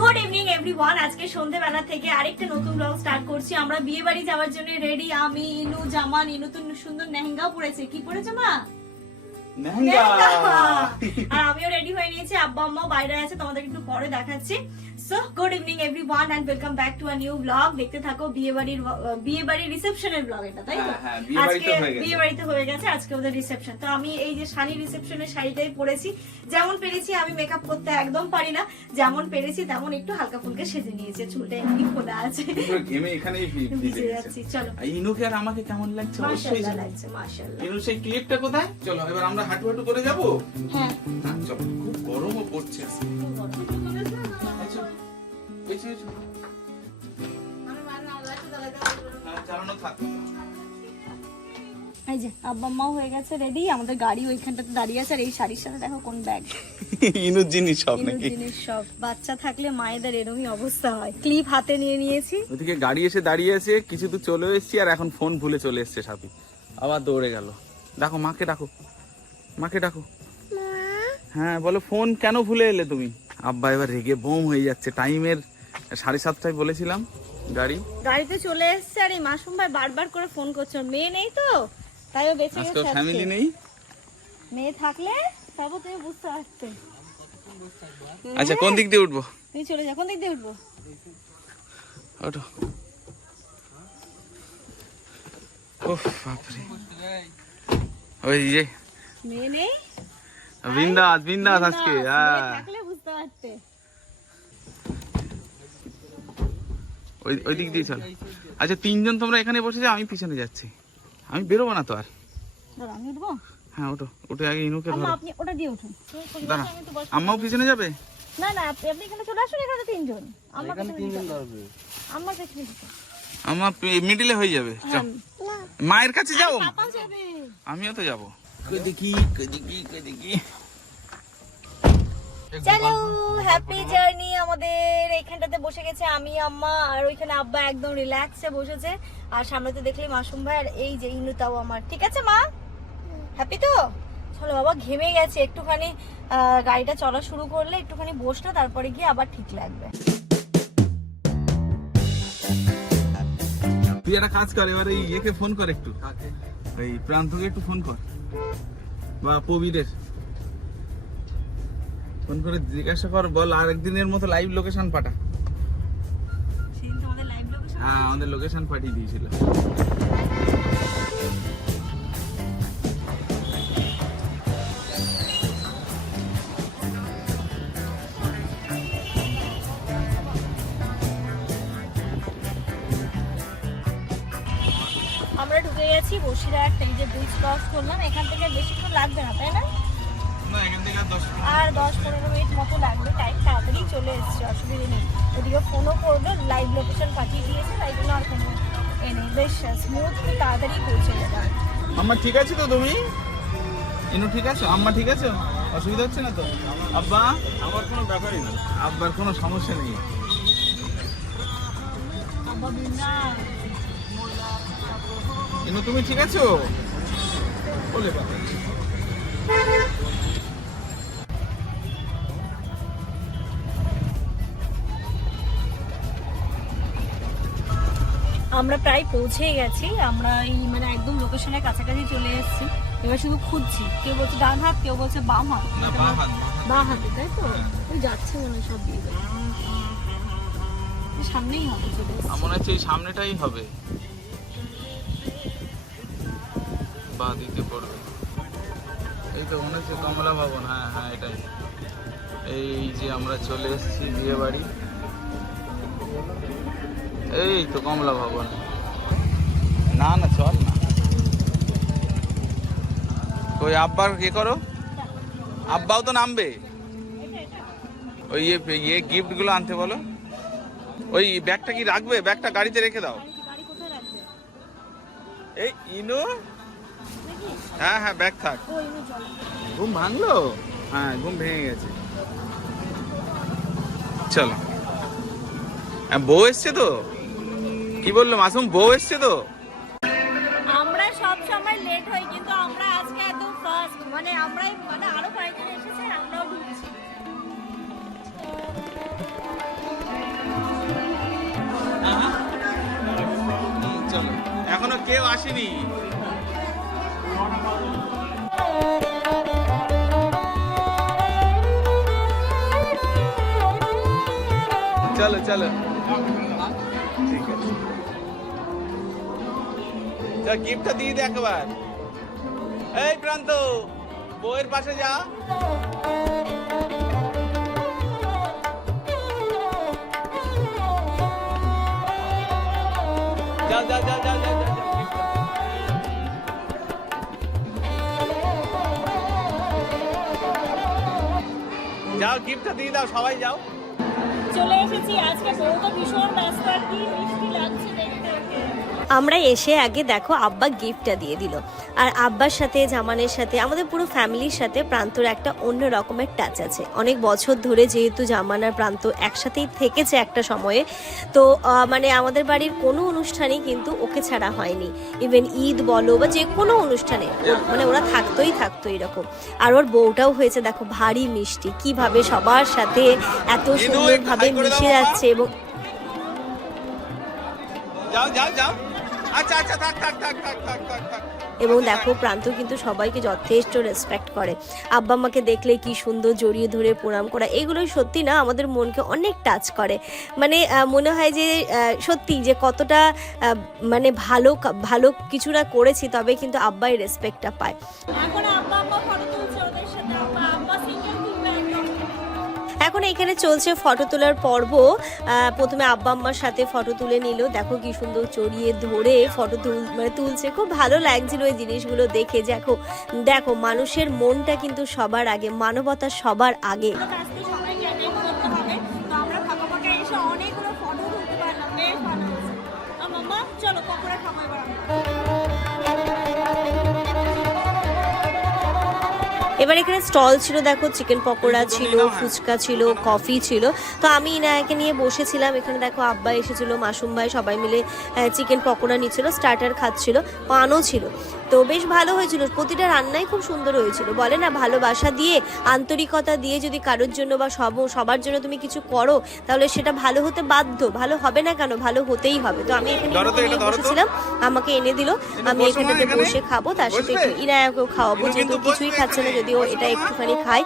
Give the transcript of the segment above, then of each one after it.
Good evening everyone আজকে সন্ধ্যেবেলা থেকে আরেকটা নতুন ব্লগ স্টার্ট করছি। আমরা বিয়ে বাড়ি যাওয়ার জন্য রেডি আমি ইনু জামান ইনু তো সুন্দর লেহেঙ্গাও পরেছে। কি পরেছে মা? আর আমিও রেডি হয়ে নিয়েছি। আব্বা আম্মাও বাইরে আছে তোমাদের একটু পরে দেখাচ্ছি। So good evening everyone and welcome back to a new blog দেখতে থাকো বিয়ে বাড়ির বিয়ে বাড়ির রিসেপশনের ব্লগ এটা তাই তো? হ্যাঁ, হ্যাঁ, আজকে। বিয়ে বাড়িতে হয়ে গেছে আজকে ওদের রিসেপশন তো আমি এই যে শাড়ি রিসেপশনের শাড়িটাই পরেছি। যেমন পেরেছি আমি মেকআপ করতে একদম পারি না। যেমন পেরেছি তেমন একটু হালকা ফুলকা সেজে নিয়েছে চুলটা এমনি খোলা আছে। ঘেমে এখানেই ভিজে। যাচ্ছি চলো। ইনুকে আর আমাকে কেমন লাগছে? অবশ্যই। লাগছে মাশাআল্লাহ ইনু সেই ক্লিপটা কোথায়? চলো এবার আমরা হাঁটু হাঁটু করে যাব? হ্যাঁ। চলো খুব গরমও পড়ছে এসো, এই যে আব্বা মাও হয়ে গেছে রেডি আমাদের গাড়ি ওইখানটাতে দাঁড়িয়ে আছে আর এই শাড়ির সাথে দেখো কোন ব্যাগ ইনুর জিনিস সব নাকি? জিনিস সব। বাচ্চা থাকলে মায়েদের এরকমই অবস্থা হয়। ক্লিপ হাতে নিয়ে নিয়েছি। ওদিকে গাড়ি এসে দাঁড়িয়ে আছে কিছু দূর চলে এসেছি আর এখন ফোন ভুলে চলে এসছে সাথী আবার দৌড়ে গেল। ডাকো মাকে ডাকো। মাকে ডাকো। হ্যাঁ বলো ফোন কেন ভুলে এলে তুমি? আব্বা এবার রেগে বোম হয়ে যাচ্ছে। টাইমের সাড়ে সাতটায় বলেছিলাম গাড়ি। গাড়িতে চলে এসছে আর এই মাসুম ভাই বারবার করে ফোন করছে। মেয়ে নেই তো তাই ও বেঁচে গেছে ফ্যামিলি নেই? মেয়ে থাকলে তবে তুমি বুঝতে পারতে। আচ্ছা কোন দিক দিয়ে উঠবো? তুমি চলে যা কোন দিক দিয়ে উঠবো? ওঠো। উফ বাপরে। ওই যে মেয়ে নেই? বিন্দাস বিন্দাস আজকে হ্যাঁ থাকলে বুঝতে পারতে। ওই ওই দিক দিয়ে চলো। আচ্ছা তিনজন তোমরা এখানে বসে যাও আমি পিছনে যাচ্ছি। আমি বেরোবো না তো আর। ধরো আমি উঠবো? হ্যাঁ ওঠো। উঠে আগে ইনুকে আম্মা ধরো। আপনি ওটা দিয়ে উঠুন। দাঁড়া। আম্মাও পিছনে যাবে? না না আপনি আপনি এখানে চলে আসুন এখানে তিনজন। আমার কাছে তিনজন আমার কাছে দিতে। মিডিলে হয়ে যাবে। হ্যাঁ, মায়ের কাছে যাও। আমিও তো যাব। দেখি দেখি দেখি। চলো হ্যাপি জার্নি আমাদের এখানটাতে বসে গেছে আমি আম্মা আর ওইখানে আব্বা একদম রিল্যাক্সে বসেছে। আর সামনে তো দেখলি মাসুম ভাই আর এই যে ইনুতাও আমার। ঠিক আছে মা? হ্যাপি তো? চলো বাবা ঘেমে গেছে। একটুখানি গাড়িটা চলা শুরু করলে একটুখানি বসলে তারপরে গিয়ে আবার ঠিক লাগবে। তুই একটা কাজ কর এবার এই ইয়েকে ফোন কর একটু। ওই প্রান্তকে একটু ফোন কর। বা প্রবীরের। ফোন করে জিজ্ঞাসা কর বল আর একদিনের মতো লাইভ লোকেশন পাঠা। লাইভ হ্যাঁ আমাদের লোকেশন পাঠিয়ে দিয়েছিল। আমরা ঢুকে গেছি বসিরহাট এই যে ব্রিজ ক্রস করলাম এখান থেকে বেশিক্ষণ লাগবে না তাই না? আর দশ পনেরো মিনিট মতো লাগবে টাইম তাড়াতাড়ি চলে এসছে অসুবিধা নেই। ওদিকে ফোনও করবে লাইভ লোকেশন পাঠিয়ে দিয়েছে তাই জন্য আর কোনো এ নেই। বেশ স্মুথ তাড়াতাড়ি পৌঁছে যাবে আম্মা ঠিক আছে তো তুমি? ইনু ঠিক আছে? আম্মা ঠিক আছে? অসুবিধা হচ্ছে না তো? আব্বা? আমার কোনো ব্যাপারই না। আব্বার কোনো সমস্যা নেই? ইনু তুমি ঠিক আছো? বলে বাবা আমরা প্রায় পৌঁছেই গেছি। আমরা এই মানে একদম লোকেশনের কাছাকাছি চলে এসেছি। এবার শুধু খুঁজছি। কেউ বলছে ডান হাত কেউ বলছে বাম হাত। না বাঁ হাত তাই তো? ওই যাচ্ছে মনে হয় সব দিয়ে সামনেই হবে চলে এসেছি। হচ্ছে এই সামনেটাই হবে। বা দিতে পড়বে। এই তো মনে হচ্ছে কমলা ভবন হ্যাঁ হ্যাঁ এটাই। এই যে আমরা চলে এসেছি বিয়ে বাড়ি। এই তো কমলা ভবন। না না চল না। ওই আব্বার কে করো? আব্বাও তো নামবে। ওই ইয়ে ইয়ে গিফটগুলো আনতে বলো। ওই ব্যাগটা কি রাখবে? ব্যাগটা গাড়িতে রেখে দাও। এই ইনু? হ্যাঁ হ্যাঁ ব্যাগ থাক। ঘুম ভাঙলো? হ্যাঁ ঘুম ভেঙে গেছে। চলো। হ্যাঁ বউ এসছে তো? কি বলল মাসুম? বউ এসছে তো? আমরা সব সময় লেট হই কিন্তু আমরা আজকে একদম ফার্স্ট মানে আমরাই মানে আরও কয়েকজন এসেছে আমরাও ঢুকছি। হ্যাঁ, হ্যাঁ। চলো। এখনও কেউ আসেনি। চলো চলো ঠিক আছে চল গিফটটা দিয়ে দে একবার। এই প্রান্ত, বউয়ের পাশে যা। যাও যাও যাও যাও যাও যাও গিফটটা দিয়ে দাও, সবাই যাও। চলে এসেছি। আজকে বউটা ভীষণ আর কি মিষ্টি লাগছে আমরা এসে আগে দেখো আব্বা গিফটটা দিয়ে দিল। আর আব্বার সাথে জামানের সাথে আমাদের পুরো ফ্যামিলির সাথে প্রান্তর একটা অন্য রকমের টাচ আছে। অনেক বছর ধরে যেহেতু জামান আর প্রান্ত একসাথেই থেকেছে একটা সময়ে তো মানে আমাদের বাড়ির কোনো অনুষ্ঠানই কিন্তু ওকে ছাড়া হয়নি। ইভেন ঈদ বলো বা যে কোনো অনুষ্ঠানে মানে ওরা থাকতোই থাকতো এরকম। আর ওর বউটাও হয়েছে দেখো ভারী মিষ্টি কীভাবে সবার সাথে এত সুন্দরভাবে মিশে যাচ্ছে এবং যাও যাও যাও। আচ্ছা আচ্ছা থাক থাক থাক থাক থাক থাক থাক। এবং দেখো প্রান্ত কিন্তু সবাইকে যথেষ্ট রেসপেক্ট করে। আব্বা মাকে দেখলে কি সুন্দর জড়িয়ে ধরে প্রণাম করা এগুলোই সত্যি না আমাদের মনকে অনেক টাচ করে। মানে মনে হয় যে সত্যি যে কতটা মানে ভালো ভালো ভালো কিছুটা করেছি তবে কিন্তু আব্বাই রেসপেক্টটা পায়। এখন এখানে চলছে ফটো তোলার পর্ব। প্রথমে আব্বা আম্মার সাথে ফটো তুলে নিল। দেখো কি সুন্দর চড়িয়ে ধরে ফটো তুল মানে তুলছে। খুব ভালো লাগছিল ওই জিনিসগুলো দেখে। দেখো দেখো, মানুষের মনটা কিন্তু সবার আগে, মানবতা সবার আগে। এবার এখানে স্টল ছিল দেখো চিকেন পকোড়া ছিল ফুচকা ছিল কফি ছিল। তো আমি ইনায়াকে নিয়ে বসেছিলাম। এখানে দেখো আব্বা এসেছিল মাসুম ভাই সবাই মিলে চিকেন পকোড়া নিচ্ছিল স্টার্টার খাচ্ছিল পানও ছিল। তো বেশ ভালো হয়েছিল। প্রতিটা রান্নাই খুব সুন্দর হয়েছিল। বলে না ভালোবাসা দিয়ে আন্তরিকতা দিয়ে যদি কারোর জন্য বা সব সবার জন্য তুমি কিছু করো তাহলে সেটা ভালো হতে বাধ্য। ভালো হবে না কেন? ভালো হতেই হবে। তো আমি এখানে। বসেছিলাম। আমাকে এনে দিল। আমি এখানে। বসে খাব তার সাথে একটু ইনায়াকেও খাওয়াবো যেহেতু কিছুই খাচ্ছে না এখানে। যদিও এটা একটুখানি খাই।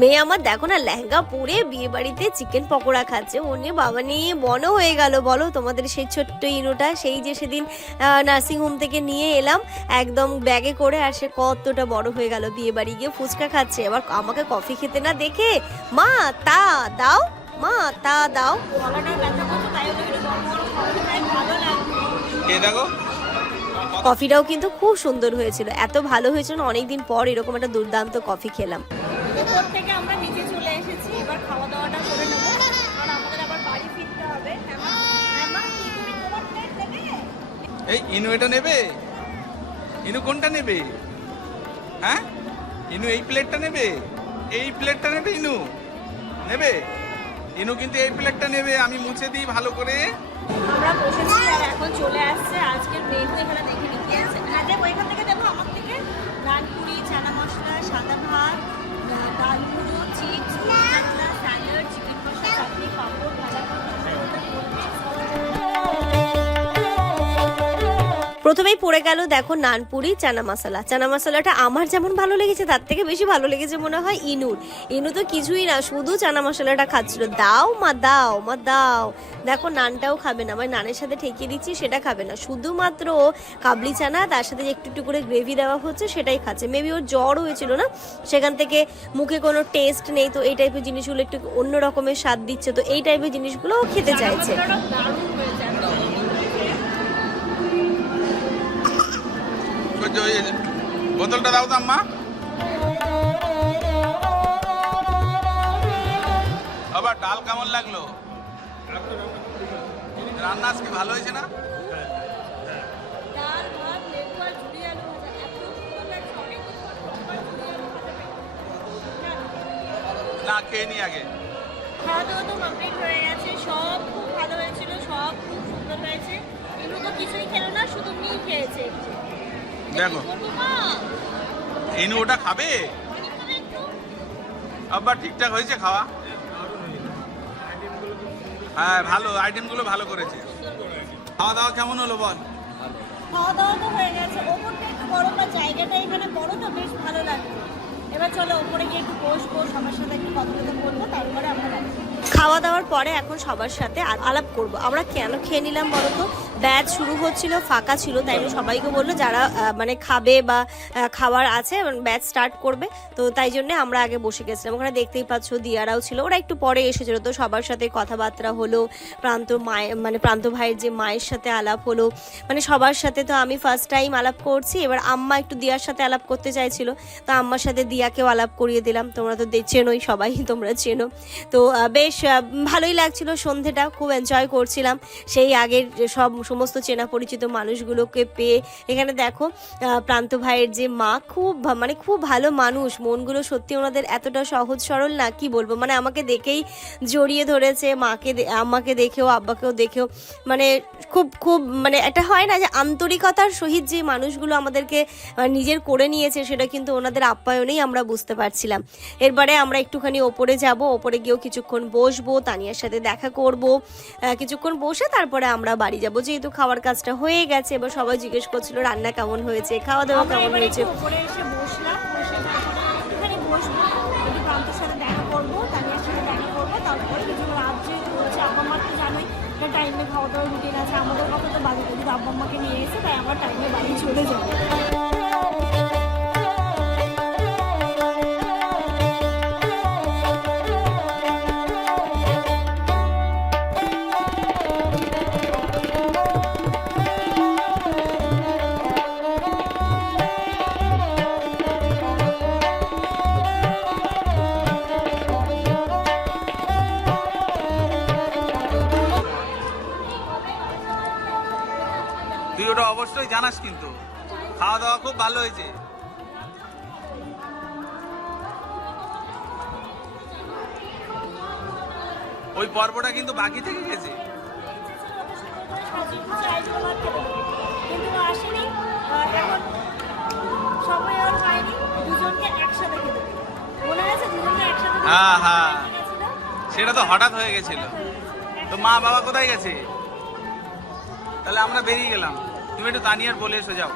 মেয়ে আমার দেখো না লেহেঙ্গা পরে বিয়ে বাড়িতে চিকেন পকোড়া খাচ্ছে। ও নিয়ে বাবা নিয়ে বড় হয়ে গেল বলো তোমাদের সেই ছোট্ট ইনোটা সেই যে সেদিন নার্সিং হোম থেকে নিয়ে এলাম একদম ব্যাগে করে আর সে কতটা বড় হয়ে গেল বিয়ে বাড়ি গিয়ে ফুচকা খাচ্ছে। এবার আমাকে কফি খেতে না দেখে মা তা দাও মা তা দাও। কে দেখো? কফিটাও কিন্তু খুব সুন্দর হয়েছিল। এত ভালো হয়েছিল না অনেকদিন পর এরকম একটা দুর্দান্ত কফি খেলাম। উপর থেকে আমরা নিচে চলে এসেছি এবার খাওয়া দাওয়াটা করে নেব। কারণ আমাদের আবার বাড়ি ফিরতে হবে। এই ইনু এটা নেবে? ইনু কোনটা নেবে? হ্যাঁ? ইনু এই প্লেটটা নেবে? এই প্লেটটা নেবে ইনু? নেবে? ইনু কিন্তু এই প্লেটটা নেবে আমি মুছে দিই ভালো করে। আমরা বসেছি চলে আসছে। আজকের মেনু এখানে দেখে নিতে আছে হ্যাঁ ওইখান থেকে দেখো, আমার থেকে নানপুরি চানা মশলা, সাদা ভাত ডাল মুড়ো, চিপস স্যালাড, চিকেন কষা চাটনি, পাঁপড় প্রথমেই পড়ে গেল, দেখো, নানপুরি চানা মশলা। চানা মশলাটা আমার যেমন ভালো লেগেছে, তার থেকে বেশি ভালো লেগেছে মনে হয় ইনুর। ইনু তো কিছুই না, শুধু চানা মশলাটা খাচ্ছিল। দাও মা দাও মা, দাও। দেখো, নানটাও খাবে না আমার নানের সাথে ঠেকিয়ে দিচ্ছি, সেটা খাবে না। শুধুমাত্র কাবলি চানা, তার সাথে একটু একটু করে গ্রেভি দেওয়া হচ্ছে, সেটাই খাচ্ছে। মেবি ওর জ্বর হয়েছিল না, সেখান থেকে মুখে কোনো টেস্ট নেই, তো এই টাইপের জিনিসগুলো একটু অন্য রকমের স্বাদ দিচ্ছে, তো এই টাইপের জিনিসগুলো খেতে চাইছে। বোতলটা দাও তো, আম্মা। আবার ডাল কেমন লাগল? রান্না আজকে ভালো হয়েছে না। না, খেয়ে নি আগে। খাওয়া দাওয়া তো কমপ্লিট হয়ে গেছে, সব খুব ভালো হয়েছিল, সব খুব সুন্দর হয়েছে। তো কিছুই খেলো না, শুধু মিল খেয়েছে। দেখো। ইনু ওটা খাবে? আবার ঠিকঠাক হয়েছে খাওয়া? হ্যাঁ ভালো আইটেমগুলো ভালো করেছে। খাওয়া দাওয়া কেমন হলো বল? খাওয়া দাওয়া হয়ে গেছে। জায়গাটা এখানে বেশ ভালো এবার চলো, ওপরে গিয়ে একটু বসবো, সবার সাথে একটু কথা বলব, তারপরে আমরা। খাওয়া দাওয়ার পরে এখন সবার সাথে আলাপ করব। আমরা কেন খেয়ে নিলাম বলো তো ব্যাচ শুরু হচ্ছিল, ফাঁকা ছিল, তাই জন্য সবাইকে বলল যারা মানে খাবে বা খাবার আছে ব্যাচ স্টার্ট করবে। তো তাই জন্য আমরা আগে বসে গেছিলাম। ওখানে দেখতেই পাচ্ছ দিয়ারাও ছিল। ওরা একটু পরে এসেছিল তো সবার সাথে কথাবার্তা হলো, প্রান্ত মায়ের মানে প্রান্ত ভাইয়ের যে মায়ের সাথে আলাপ হলো। মানে সবার সাথে তো আমি ফার্স্ট টাইম আলাপ করছি। এবার আম্মা একটু দিয়ার সাথে আলাপ করতে চাইছিল। তো আম্মার সাথে দিয়াকেও আলাপ করিয়ে দিলাম। তোমরা তো চেনোই সবাই, তোমরা চেনো। তো বেশ ভালোই লাগছিল সন্ধেটা, খুব এনজয় করছিলাম। সেই আগের সব সমস্ত চেনা পরিচিত মানুষগুলোকে পেয়ে, এখানে দেখো প্রান্ত ভাইয়ের যে মা, খুব মানে খুব ভালো মানুষ। মনগুলো সত্যি ওনাদের এতটা সহজ সরল না, কি বলব? মানে আমাকে দেখেই জড়িয়ে ধরেছে, মাকে আম্মাকে দেখেও, আব্বাকেও দেখেও। মানে খুব খুব মানে এটা হয় না যে আন্তরিকতার সহিত যে মানুষগুলো আমাদেরকে নিজের করে নিয়েছে, সেটা কিন্তু ওনাদের আপ্যায়নেই আমরা বুঝতে পারছিলাম। এরপরে আমরা একটুখানি ওপরে যাব, ওপরে গিয়েও কিছুক্ষণ বসবো তানিয়ার সাথে দেখা করব। কিছুক্ষণ বসে তারপরে আমরা বাড়ি যাব। যেহেতু খাওয়ার কাজটা হয়ে গেছে এবার সবাই জিজ্ঞেস করছিল রান্না কেমন হয়েছে খাওয়া দাওয়া কেমন হয়েছে? টাইমে খাওয়া দাওয়ার রুটিন আছে। আমাদের কথা তো বাড়ি যদি আব্বা আম্মাকে নিয়ে এসে তাই আমরা টাইমে বাড়ি চলে খাওয়া দাওয়া খুব ভালো হয়েছে। ওই পর্বটা কিন্তু বাকি থেকে গেছে। হ্যাঁ হ্যাঁ। সেটা তো হঠাৎ হয়ে গেছিল। তো মা বাবা কোথায় গেছে? তাহলে আমরা বেরিয়ে গেলাম। তুমি একটু তানিয়ার বলে এসে যাও।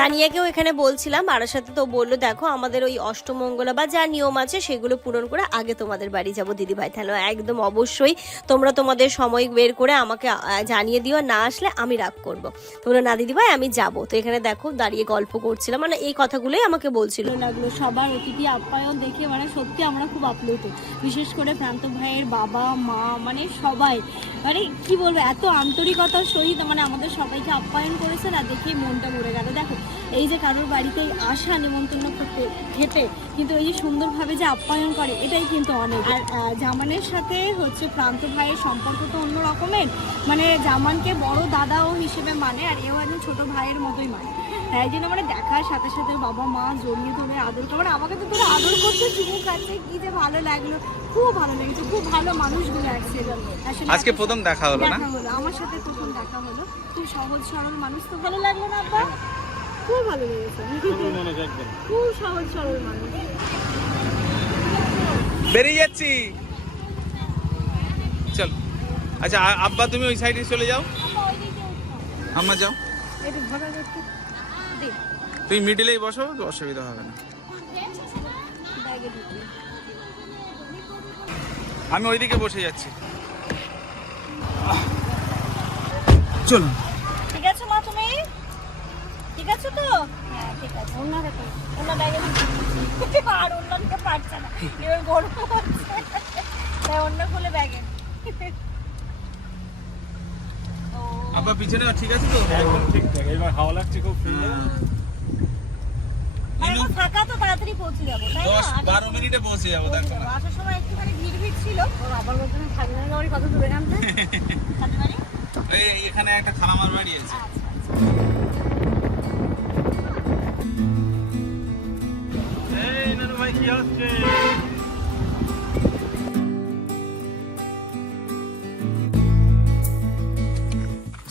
তানিয়াকেও এখানে বলছিলাম আর সাথে তো বলল, দেখো, আমাদের ওই অষ্টমঙ্গলা বা যা নিয়ম আছে, সেগুলো পূরণ করে আগে তোমাদের বাড়ি যাব দিদি ভাই তাহলে একদম অবশ্যই তোমরা তোমাদের সময় বের করে আমাকে জানিয়ে দিও, না আসলে আমি রাগ করব। তোমরা না দিদি ভাই আমি যাব। তো এখানে দেখো, দাঁড়িয়ে গল্প করছিলাম মানে এই কথাগুলোই আমাকে বলছিল। লাগল, সবার অতিথি আপ্যায়ন দেখে মানে সত্যি আমরা খুব আপ্লুত। বিশেষ করে প্রান্ত ভাইয়ের বাবা, মা মানে সবাই। মানে কি বলব, এত আন্তরিকতার সহিত মানে আমাদের সবাইকে আপ্যায়ন করেছে না দেখেই মনটা মরে গেল। দেখো এই যে কারোর বাড়িতে আসা নিমন্ত্রণ করতে খেতে কিন্তু এই যে সুন্দরভাবে যে আপ্যায়ন করে এটাই কিন্তু অনেক। আর জামানের সাথে হচ্ছে প্রান্ত ভাইয়ের সম্পর্ক তো অন্য রকমের। মানে জামানকে বড় দাদাও হিসেবে মানে আর এও একজন ছোট ভাইয়ের মতোই মানে। তাই জন্য মানে দেখার সাথে সাথে বাবা মা জড়িয়ে ধরে আদর করে। মানে আমাকে তো তোরা আদর করতে চুমু খাচ্ছে কি যে ভালো লাগল। খুব ভালো লেগেছে খুব ভালো মানুষগুলো আসলে আজকে প্রথম দেখা হলো না? দেখা হলো আমার সাথে প্রথম দেখা হলো। খুব সহজ সরল মানুষ তো ভালো লাগল না আব্বা। খুব ভালো লেগেছে। খুব সহজ সরল মানুষ। বেরিয়ে যাচ্ছি। চল। আচ্ছা আব্বা তুমি ওই সাইডে চলে যাও। আম্মা যাও। তুমি মিডিলেই বসো অসুবিধা হবে না। আমি ওইদিকে বসে যাচ্ছি। চলুন। ঠিক আছে মা তুমি? ঠিক আছে তো? হ্যাঁ ঠিক আছে। অন্য ব্যাগে আর অন্য দিতে পারছে না। এবার গরম হচ্ছে। তাই অন্য খুলে ব্যাগে ও। পিছনে ঠিক আছে তো? একদম ঠিকঠাক এবার হাওয়া লাগছে খুব মানে ফাঁকা তো তাড়াতাড়ি পৌঁছে যাব তাই না? দশ বারো মিনিটে পৌঁছে যাব আসার সময় একটুখানি ভিড় ভিড় ছিল। আবার বলতে না বাড়ি কত দূরে নামতে। এখানে একটা খালামার বাড়ি আছে। আচ্ছা আচ্ছা। হচ্ছে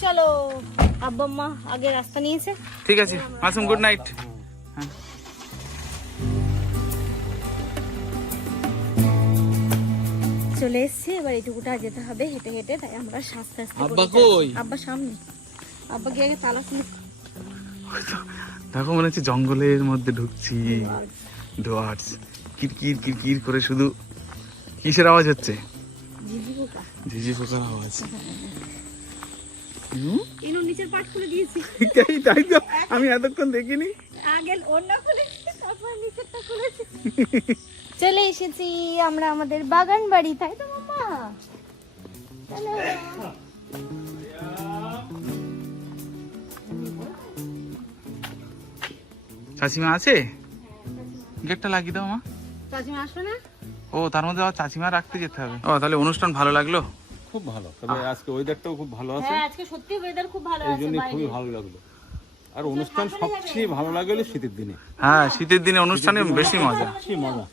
চলো আব্বা আম্মা আগে রাস্তা নিয়েছে। ঠিক আছে মাসুম গুড নাইট চলে এসেছি এবার এইটুকুটা যেতে হবে হেঁটে হেঁটে তাই আমরা আস্তে আস্তে আব্বা কই? আব্বা সামনে। আব্বা গিয়ে আগে তালা খুলে। দেখো মনে হচ্ছে জঙ্গলের মধ্যে ঢুকছি। ডোয়ার্স কিরকির কিরকির করে শুধু কিসের আওয়াজ হচ্ছে? ঝিঝি পোকার আওয়াজ। তাই তো আমি এতক্ষণ দেখিনি। চলে এসেছি আমরা আমাদের বাগান বাড়ি তাই তো মামা চলো। আছে? গেটটা লাগিয়ে দাও মা চাচিমা আসবে না ও তার মধ্যে আবার চাচিমা রাখতে যেতে হবে ও তাহলে অনুষ্ঠান ভালো লাগল খুব ভালো তবে আজকে ওয়েদারটাও খুব ভালো আছে হ্যাঁ আজকে সত্যি ওয়েদার খুব ভালো আছে এইজন্য খুব খুবই ভালো লাগল আর অনুষ্ঠান সবচেয়ে ভালো লাগে হলো শীতের দিনে হ্যাঁ শীতের দিনে অনুষ্ঠানে বেশি মজা বেশি মজা